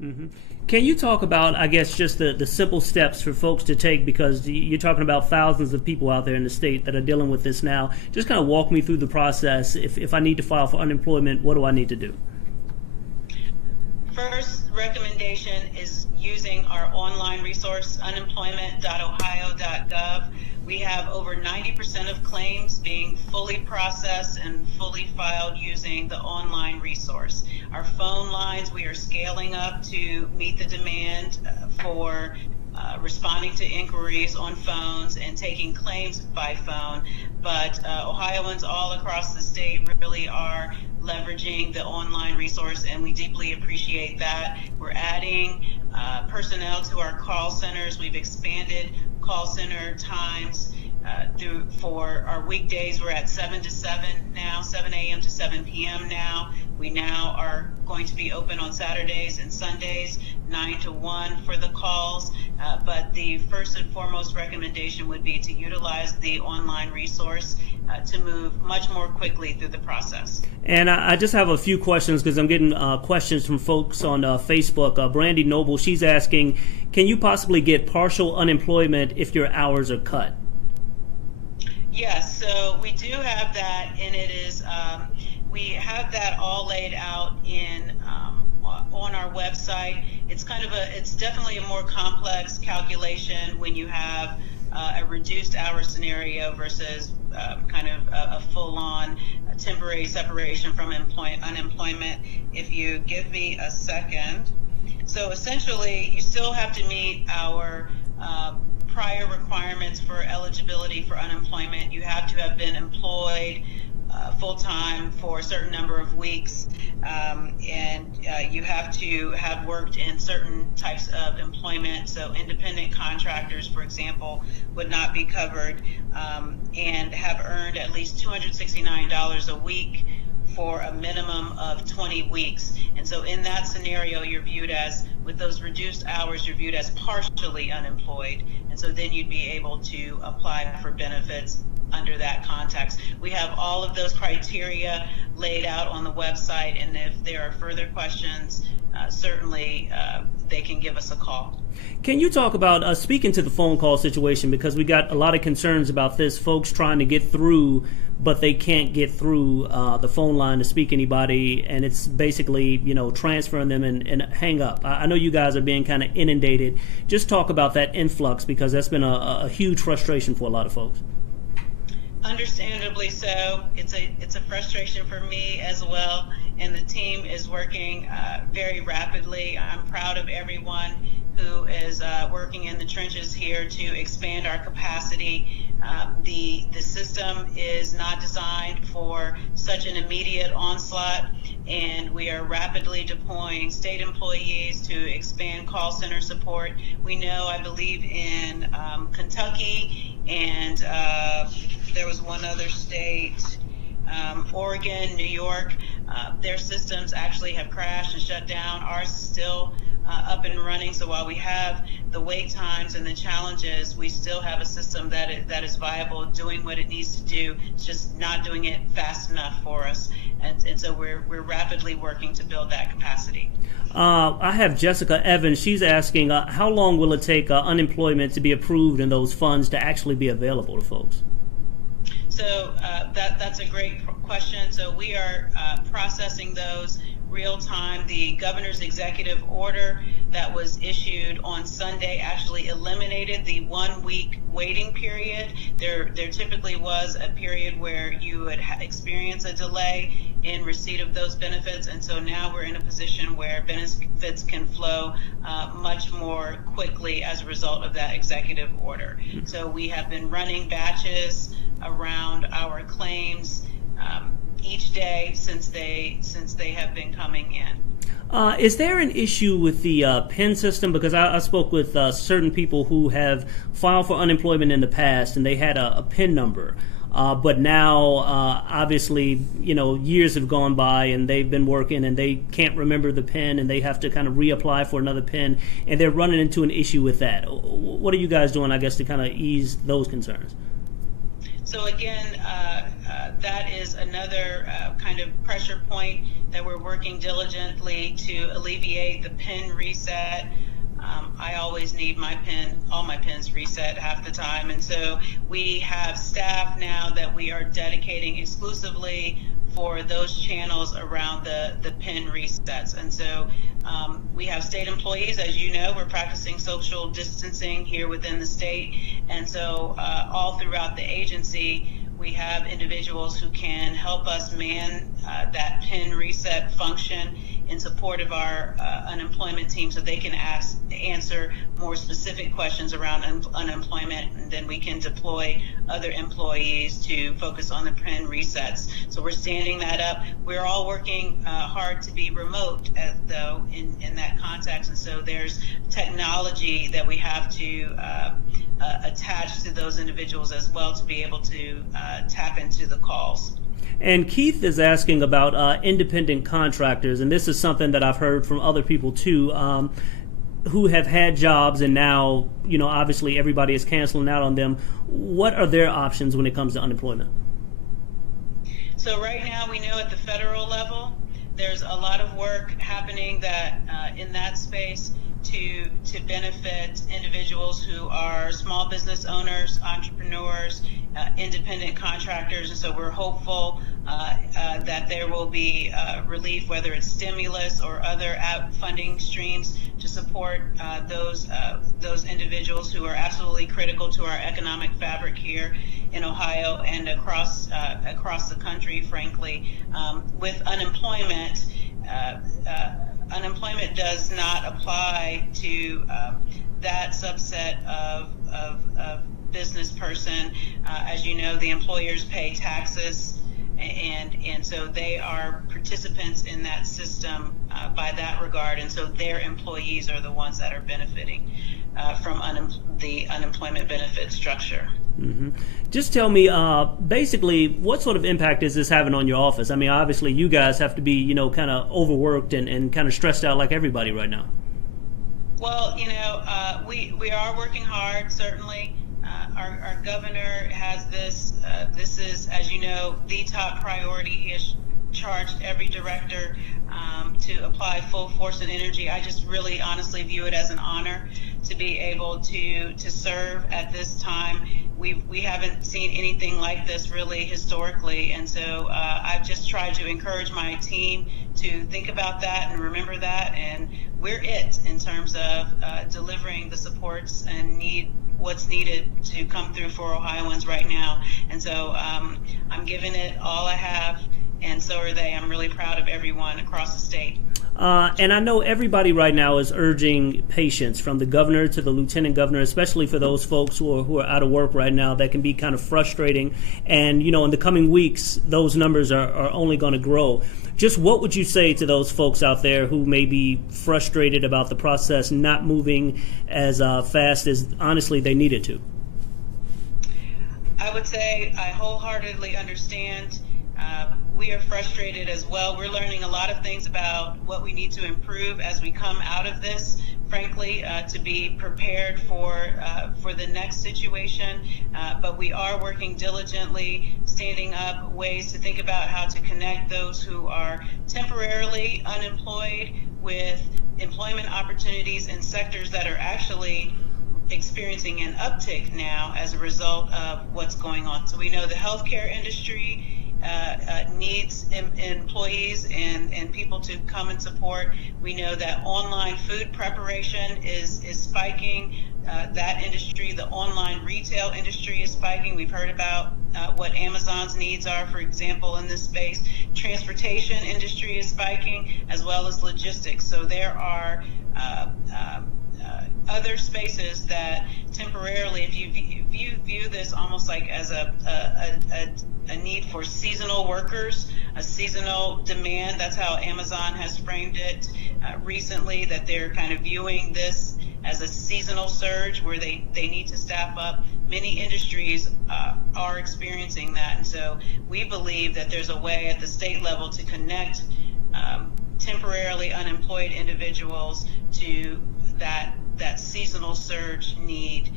Hmm. Can you talk about, I guess, just the simple steps for folks to take, because you're talking about thousands of people out there in the state that are dealing with this now. Just kind of walk me through the process. If I need to file for unemployment, what do I need to do? First recommendation is using our online resource, unemployment.ohio.gov. We have over 90% of claims being fully processed and fully filed using the online resource. Our phone lines, we are scaling up to meet the demand for responding to inquiries on phones and taking claims by phone. But Ohioans all across the state really are leveraging the online resource, and we deeply appreciate that. We're adding personnel to our call centers. We've expanded call center times for our weekdays. We're at 7 to 7 now, 7 a.m. to 7 p.m. now. We now are going to be open on Saturdays and Sundays, 9 to 1 for the calls. But the first and foremost recommendation would be to utilize the online resource to move much more quickly through the process. And I just have a few questions because I'm getting questions from folks on Facebook. Brandy Noble, she's asking, can you possibly get partial unemployment if your hours are cut? Yes, so we do have that, and it is we have that all laid out on our website. It's it's definitely a more complex calculation when you have a reduced hour scenario versus a full-on temporary separation from unemployment. If you give me a second. So essentially, you still have to meet our prior requirements for eligibility for unemployment. You have to have been employed full-time for a certain number of weeks, and you have to have worked in certain types of employment. So independent contractors, for example, would not be covered, and have earned at least $269 a week for a minimum of 20 weeks. And so in that scenario, you're viewed as, with those reduced hours, you're viewed as partially unemployed. And so then you'd be able to apply for benefits under that context. We have all of those criteria laid out on the website, and if there are further questions, certainly they can give us a call. Can you talk about, speaking to the phone call situation, because we got a lot of concerns about this, folks trying to get through, but they can't get through the phone line to speak to anybody, and it's basically, transferring them and hang up. I know you guys are being kind of inundated. Just talk about that influx, because that's been a huge frustration for a lot of folks. Understandably so. It's a frustration for me as well, and the team is working very rapidly. I'm proud of everyone who is working in the trenches here to expand our capacity. The system is not designed for such an immediate onslaught, and we are rapidly deploying state employees to expand call center support. We know, I believe, in Kentucky, and there was one other state, Oregon, New York, their systems actually have crashed and shut down. Ours is still up and running. So while we have the wait times and the challenges, we still have a system that is viable, doing what it needs to do. It's just not doing it fast enough for us. And so we're rapidly working to build that capacity. I have Jessica Evans. She's asking, how long will it take unemployment to be approved and those funds to actually be available to folks? So that's a great question. So we are processing those real time. The governor's executive order that was issued on Sunday actually eliminated the 1 week waiting period. There typically was a period where you would experience a delay in receipt of those benefits, and so now we're in a position where benefits can flow much more quickly as a result of that executive order. So we have been running batches around our claims each day since they have been coming in. Is there an issue with the PIN system? Because I spoke with certain people who have filed for unemployment in the past, and they had a PIN number. But now, obviously, years have gone by, and they've been working, and they can't remember the PIN, and they have to kind of reapply for another PIN, and they're running into an issue with that. What are you guys doing, I guess, to kind of ease those concerns? So again, that is another kind of pressure point that we're working diligently to alleviate the PIN reset. I always need all my pins reset half the time. And so we have staff now that we are dedicating exclusively for those channels around the PIN resets. And so we have state employees, as you know, we're practicing social distancing here within the state. And so all throughout the agency, we have individuals who can help us man that PIN reset function in support of our unemployment team, so they can answer more specific questions around unemployment, and then we can deploy other employees to focus on the PIN resets. So we're standing that up. We're all working hard to be remote, though, in that context, and so there's technology that we have to attach to those individuals as well to be able to tap into the calls. And Keith is asking about independent contractors, and this is something that I've heard from other people too, who have had jobs and now, obviously everybody is canceling out on them. What are their options when it comes to unemployment? So right now we know at the federal level, there's a lot of work happening that in that space to benefit individuals who are small business owners, entrepreneurs, independent contractors, and so we're hopeful that there will be relief, whether it's stimulus or other funding streams to support those individuals who are absolutely critical to our economic fabric here in Ohio and across the country. Frankly, with unemployment. Unemployment does not apply to that subset of business person. As you know, the employers pay taxes, and so they are participants in that system by that regard, and so their employees are the ones that are benefiting from the unemployment benefit structure. Mm-hmm. Just tell me, basically, what sort of impact is this having on your office? I mean, obviously, you guys have to be, kind of overworked and kind of stressed out like everybody right now. Well, we are working hard, certainly. Our governor has this. This is, as you know, the top priority. He has charged every director to apply full force and energy. I just really honestly view it as an honor to be able to serve at this time. We haven't seen anything like this really historically, and so I've just tried to encourage my team to think about that and remember that, and we're it in terms of delivering the supports and what's needed to come through for Ohioans right now. And so I'm giving it all I have, and so are they. I'm really proud of everyone across the state. And I know everybody right now is urging patience, from the governor to the lieutenant governor, especially for those folks who are out of work right now. That can be kind of frustrating. And, in the coming weeks, those numbers are only going to grow. Just what would you say to those folks out there who may be frustrated about the process not moving as fast as, honestly, they needed to? I would say I wholeheartedly understand. We are frustrated as well. We're learning a lot of things about what we need to improve as we come out of this, frankly, to be prepared for the next situation. But we are working diligently, standing up ways to think about how to connect those who are temporarily unemployed with employment opportunities in sectors that are actually experiencing an uptick now as a result of what's going on. So we know the healthcare industry needs employees and people to come and support. We know that online food preparation is spiking. That industry, the online retail industry, is spiking. We've heard about what Amazon's needs are, for example, in this space. Transportation industry is spiking, as well as logistics. So there are other spaces that temporarily, if you view this almost like as a need for seasonal workers, a seasonal demand. That's how Amazon has framed it recently, that they're kind of viewing this as a seasonal surge where they need to staff up. Many industries are experiencing that. And so we believe that there's a way at the state level to connect temporarily unemployed individuals to that seasonal surge need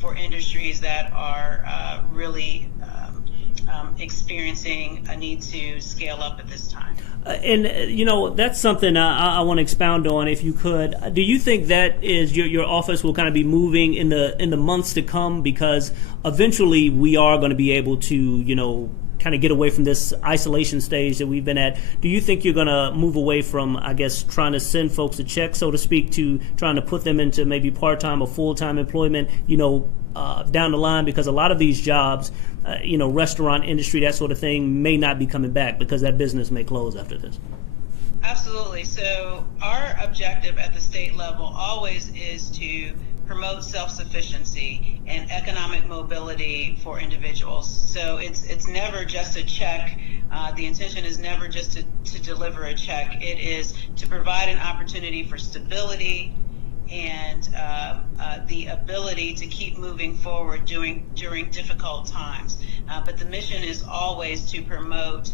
for industries that are really experiencing a need to scale up at this time. That's something I want to expound on, if you could. Do you think that is your office will kind of be moving in the months to come, because eventually we are going to be able to kind of get away from this isolation stage that we've been at? Do you think you're going to move away from, I guess, trying to send folks a check, so to speak, to trying to put them into maybe part-time or full-time employment, down the line? Because a lot of these jobs, restaurant industry, that sort of thing, may not be coming back because that business may close after this. Absolutely. So our objective at the state level always is to promote self-sufficiency and economic mobility for individuals. So it's never just a check. The intention is never just to deliver a check. It is to provide an opportunity for stability and the ability to keep moving forward during difficult times. But the mission is always to promote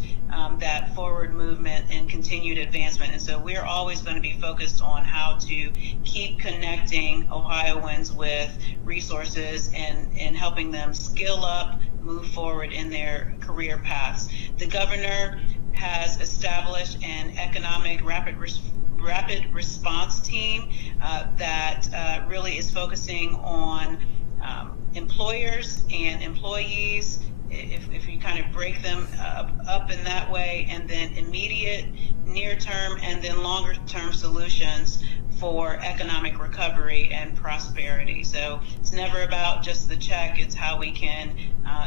that forward movement and continued advancement. And so we're always going to be focused on how to keep connecting Ohioans with resources and helping them skill up, move forward in their career paths. The governor has established an economic rapid response team that really is focusing on employers and employees, if you kind of break them up in that way, and then immediate, near-term, and then longer-term solutions for economic recovery and prosperity. So it's never about just the check. It's how we can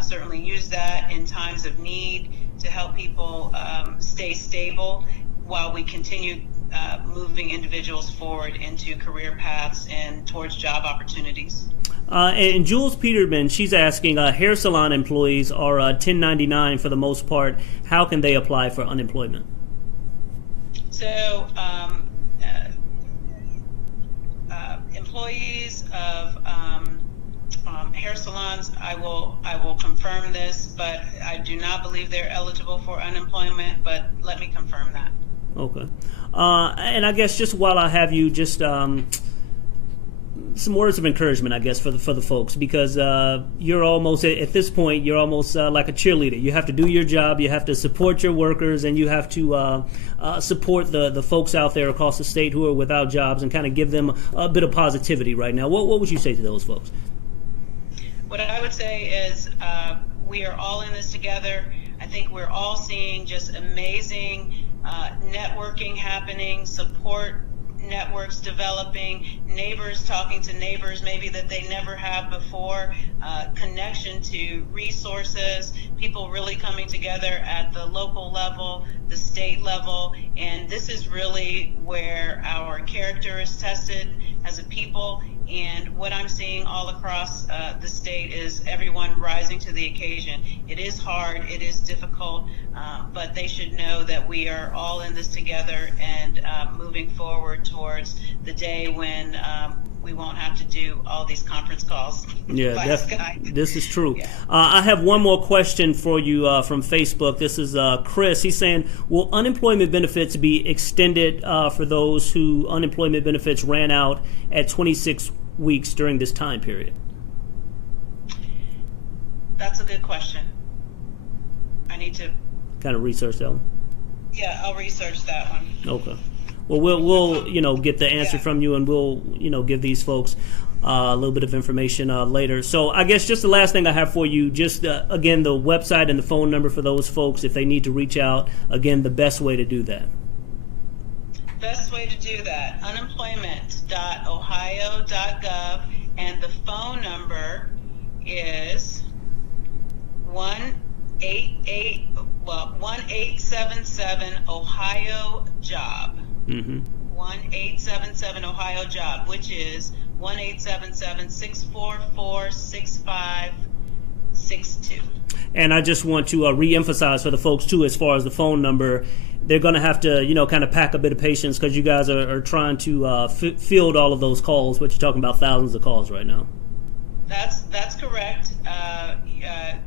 certainly use that in times of need to help people stay stable while we continue moving individuals forward into career paths and towards job opportunities. And Jules Peterman, she's asking, hair salon employees are 1099 for the most part. How can they apply for unemployment? So employees of hair salons, I will confirm this, but I do not believe they're eligible for unemployment, but let me confirm that. Okay. And I guess just while I have you, just some words of encouragement, I guess, for the folks, because you're almost, at this point, you're almost like a cheerleader. You have to do your job, you have to support your workers, and you have to support the folks out there across the state who are without jobs and kind of give them a bit of positivity right now. What would you say to those folks? What I would say is we are all in this together. I think we're all seeing just amazing networking happening, support networks developing, neighbors talking to neighbors maybe that they never have before, connection to resources, people really coming together at the local level, the state level, and this is really where our character is tested as a people. And what I'm seeing all across the state is everyone rising to the occasion. It is hard, it is difficult, but they should know that we are all in this together and moving forward towards the day when we won't have to do all these conference calls. Yeah, this is true. Yeah. I have one more question for you from Facebook. This is Chris. He's saying, will unemployment benefits be extended for those who unemployment benefits ran out at 26 weeks during this time period? That's a good question. I need to kind of research that one. Yeah, I'll research that one. Okay. Well, we'll get the answer from you, and we'll give these folks a little bit of information later. So I guess just the last thing I have for you, just again, the website and the phone number for those folks if they need to reach out. Again, the best way to do that. Best way to do that, unemployment.ohio.gov, and the phone number is 1-877 Ohio Job. Mm-hmm. 1-877 Ohio Job, which is 1-877-644-6562. And I just want to re-emphasize for the folks too, as far as the phone number, they're going to have to, kind of pack a bit of patience because you guys are trying to field all of those calls, but you're talking about thousands of calls right now. That's correct.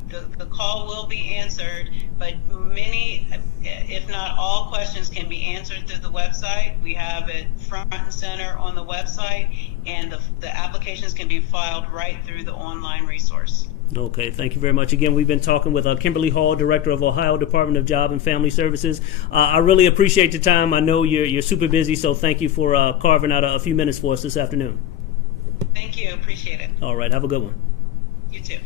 The call will be answered, but many, if not all, questions can be answered through the website. We have it front and center on the website, and the applications can be filed right through the online resource. Okay, thank you very much. Again, we've been talking with Kimberly Hall, Director of Ohio Department of Job and Family Services. I really appreciate your time. I know you're super busy, so thank you for carving out a few minutes for us this afternoon. Thank you. Appreciate it. All right, have a good one. You too.